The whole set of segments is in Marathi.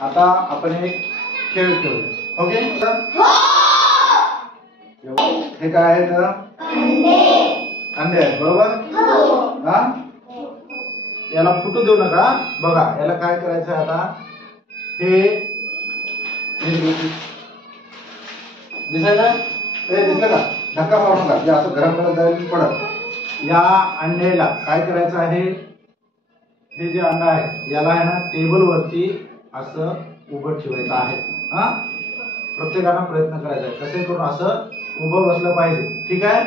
आता आपण एक खेळ खेळूया. ओके हे काय आहे तर अंडे आहेत बरोबर. हा याला फुटू देऊ नका. बघा याला काय करायचं आता हे दिसायला दिसलं का धक्का मारू नका. जे असं गरम करत जाईल पडत. या अंड्याला काय करायचं आहे हे जे अंडा आहे याला आहे ना टेबल वरती असं उभं ठेवायचं आहे. हा प्रत्येकाने प्रयत्न करायचा आहे कसे करून असं उभं बसलं पाहिजे. ठीक आहे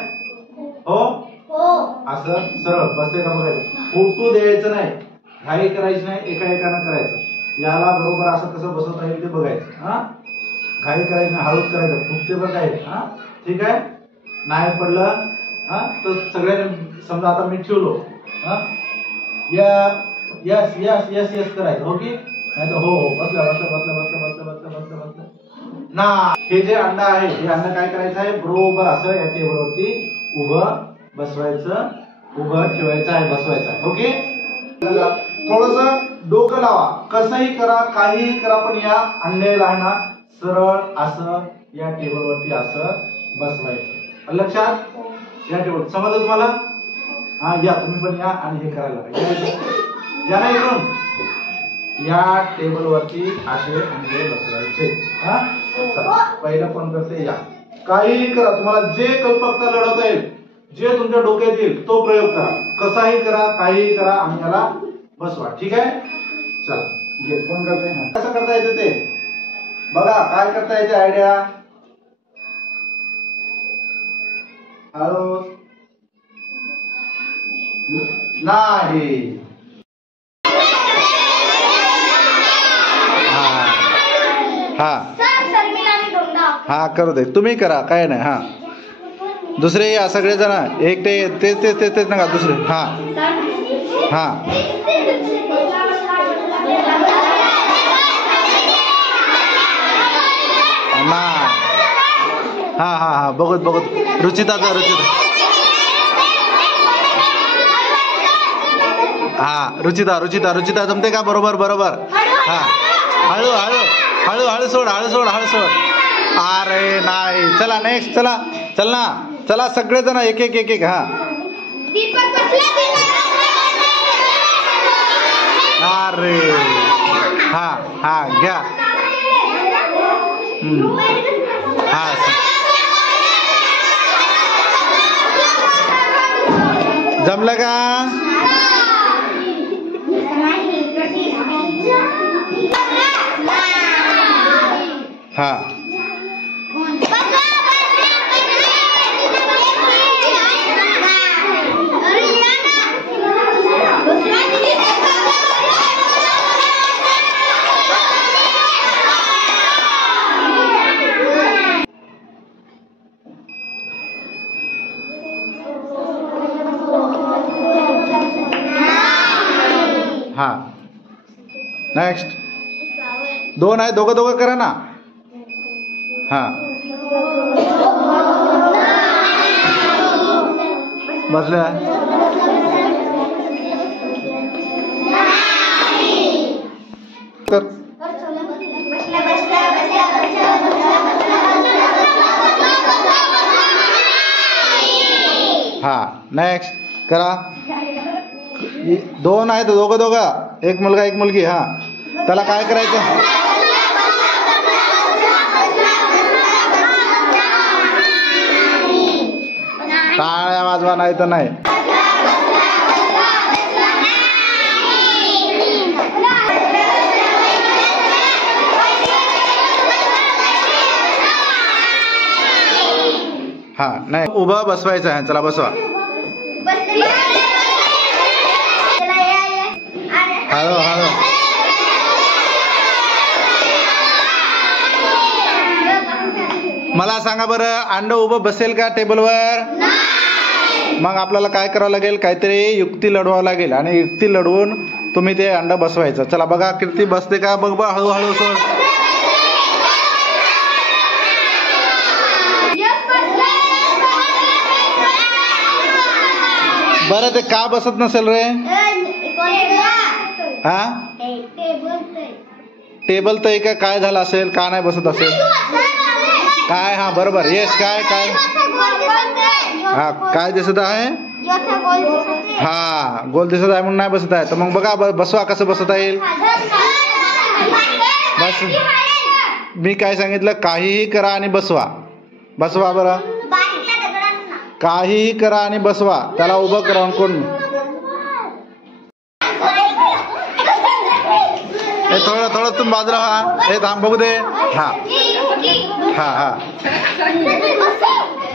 हो असं सरळ बसते का बघायचं. फुटू द्यायचं नाही. घाई करायची नाही. एका एकानं करायचं. याला बरोबर असं कसं बसवता येईल ते बघायचं. हा घाई करायची नाही. हळूच करायचं. फुटते बघायचं. हा ठीक आहे. नाही पडलं हा तर सगळ्यांनी समजा आता मी ठेवलो हा यस यस यस यस करायचं. हो की नाही तर हो हो बसलं बसलं बसलं बसलं बसलं बसलं बसलं बसलं ना. हे जे अंडा आहे हे अंडा काय करायचं आहे बरोबर असं या टेबलवरती उभं बसवायचं. उभं ठेवायचं आहे बसवायचं आहे. ओके थोडस डोकं लावा. कसंही करा काहीही करा पण या अंड्याला आहे ना सरळ असं या टेबलवरती असं बसवायचं. लक्षात या टेबल समजलं तुम्हाला. हा या तुम्ही पण या आणि हे करायला या नाही करून या टेबल वरती असे अंडे बसवायचे. हा पहिलं कोण करते या. काही करा तुम्हाला जे कल्पकता लढवता येईल जे तुमच्या डोक्यात येईल तो प्रयोग करा. कसाही करा काहीही करा आणि याला बसवा. ठीक आहे चला घे कोण करते. कसं करता येते ते बघा. काय करता येते आयडिया. हळू नाही. हा हा करू दे तुम्ही करा काय नाही. हा दुसरे या सगळे जण एक ते तेच तेच तेच तेच नका दुसरे. हा हा ना हा हा हा बघत बघत रुचिताचा रुचिता हा रुचिता रुचिता रुचिता जमते का बरोबर बरोबर. हा हळू हळू हळू हळू सोड हळू सोड हळू सोड. अरे नाही चला नेक्स्ट चला चल ना चला सगळेजण एक एक एक एक. हा अरे हा हा घ्या. हा जमलं का. हा हा नेक्स्ट दोन आहे दोघं दोघं करा ना. हा बसलं. कर हा नेक्स्ट करा. दोन आहेत दोघं दोघं एक मुलगा एक मुलगी. हा त्याला काय करायचं. टाळ्या वाजवा नाही तर नाही. हा नाही उभं बसवायचं आहे. चला बसवा. हळू हळू मला सांगा बरं अंड उभं बसेल का टेबलवर. मग आपल्याला काय करावं लागेल काहीतरी युक्ती लढवावं लागेल आणि युक्ती लढवून तुम्ही ते अंड बसवायचं. चला बघा कीर्ती बसते का बघ बा. हळूहळू सोड. बरं ते का बसत नसेल रे. हा टेबल तर का काय झालं असेल, का नाही बसत असेल काय? हा बरोबर, यश काय काय हा काय दिसत आहे? हा गोल दिसत आहे म्हणून नाही बसत आहे. तर मग बघा बसवा कसं बसता येईल. बस मी काय सांगितलं, काहीही करा आणि बसवा. बसवा बरं, काहीही करा आणि बसवा. त्याला उभं करा कोण. थोडं थोडं तुम्ही बाजूला व्हा. हे थांब बघू दे. हा हा हा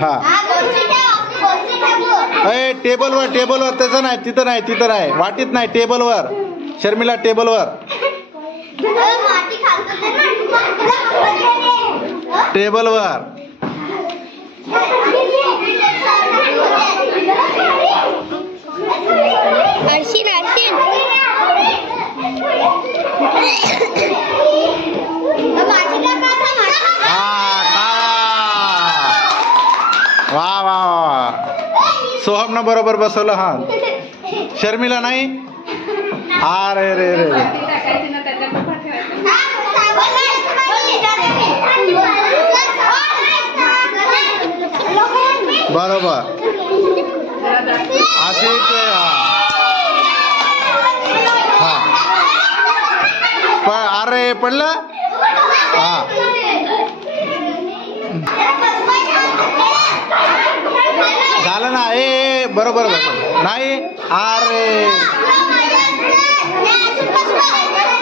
हा अय टेबलवर टेबलवर त्याचं नाही, तिथं नाही, तिथं नाही, वाटीत नाही, टेबलवर. शर्मिला टेबलवर, टेबलवर. वा वा वा, सोहमनं बरोबर बसवलं. हा शर्मिला नाही. अरे रे रे बरोबर असे ते. हा अरे पडलं. हा झालं ना. ए बरोबर बरोबर नाही. अरे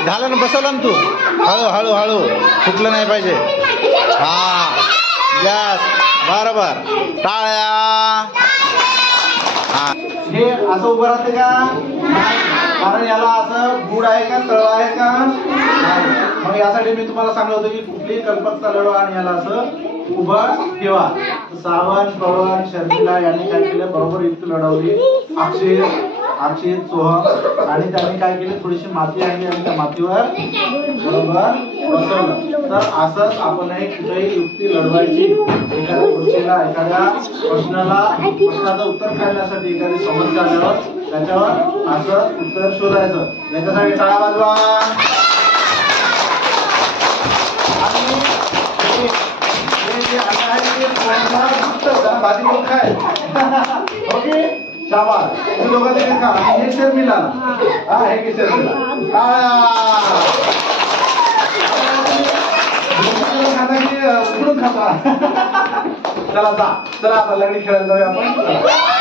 झालं ना, बसवलं ना तू. हळू हळू हळू, फुटलं नाही पाहिजे. हा यस बरोबर, टाळ्या. हा हे असं उभं राहते का? कारण याला असं गुड आहे का, तळ आहे का? मग यासाठी मी तुम्हाला सांगलं होतं की कुठलीही कल्पकता लढवा आणि याला असं उभं ठेवा. सावंत, पवन, शर्मिला यांनी काय केलं, बरोबर युक्ती लढवली. अक्षित, सोहम आणि त्यांनी काय केलं, थोडीशी माती आणली आणि त्या मातीवर बरोबर बसवलं. तर असंच आपण कुठेही युक्ती लढवायची. एखाद्या गोष्टीला, एखाद्या प्रश्नाचं उत्तर काढण्यासाठी, एखादी समस्या आल्यावर त्याच्यावर असं उत्तर शोधायचं. याच्यासाठी टाळ्या वाजवा. भाजी करून खाय. ओके शाबास. तुम्ही दोघांनी खा. हे शर्मिला, हा हे की शर्मिला. खाता की उकडून खाता. चला जा, चला आता लढी खेळायला जाऊया आपण.